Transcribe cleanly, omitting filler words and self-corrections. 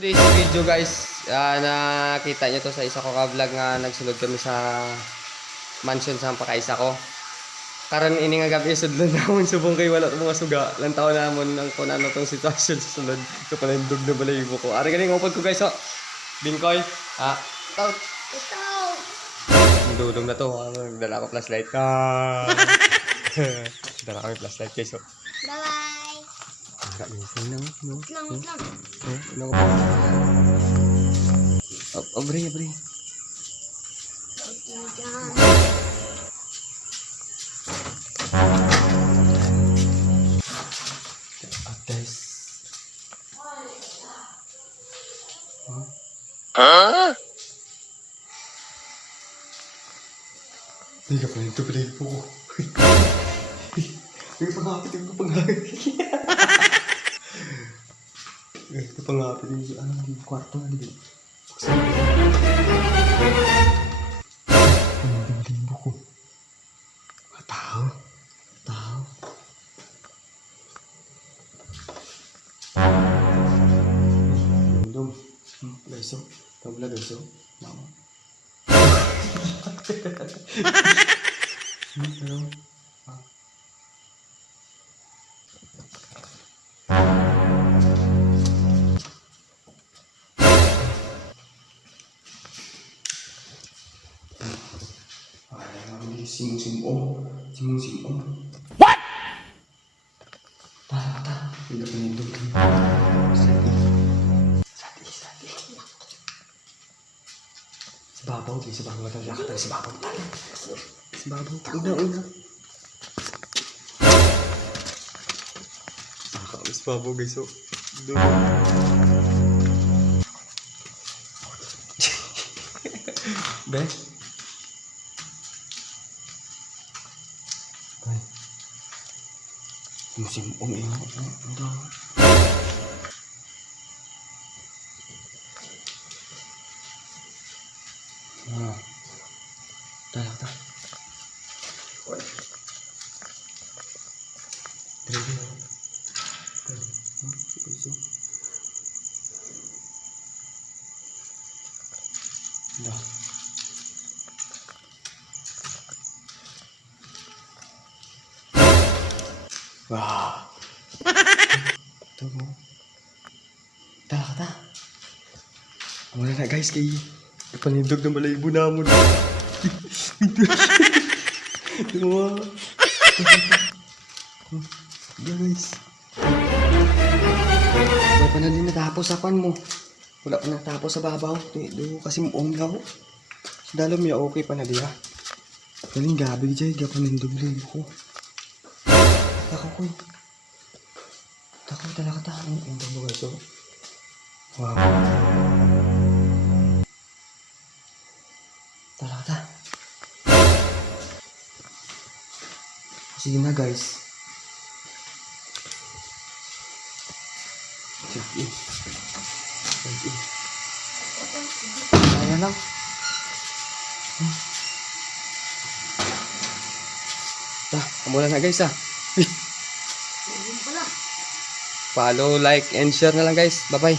Today's video guys, nakita nyo to sa isa ko ka-vlog nga nagsulod kami sa mansion sa pakaisa ko. Karon ini nga gabi sudlon namon subong kay wala mga suga. Lang taon namon ang kun ano tong sitwasyon sa sulod. So palindog na balahibo ko. Ari ganing upod ko guys oh. Bingkoy, taut. Dulong na to. Dala ko flashlight. Dala kami flashlight guys oh. Bye-bye. Enggak minsan no. Lang. No. Abri. Atas. Hah? Hindi ka pa nito pala po ko. Hindi pangapit yung pangapit. Ito pangapit yung kwarto na dito. Ang limbo ko. Tao. Dom. Beso. Tabla beso. Mama. Simong. What? Tata. Tidak penindog. Sati. Sebabaw, sa babaw tayo. Lakad sa babaw tayo. Sa babaw. Una. Sa babaw guys. So, Ben? Musim ini. Dah. Oi. Dah. Wah. Tunggu. Dah. Wala na guys kay panindog ng balahibo namon. Tunggu. Guys. Wala pa na din natapos sa kwan mo. Wala pa natapos sa babaw. Do kasi muong daw. Sa dalam ya okay pa na diha. Galing gabi jay panindog balahibo ko. Tako talaga tayo. Ang damo guys oh. Wow. Talaga. Sige na guys. Sige. Ayan lang. Mula na guys Follow, like, and share na lang guys. Bye-bye.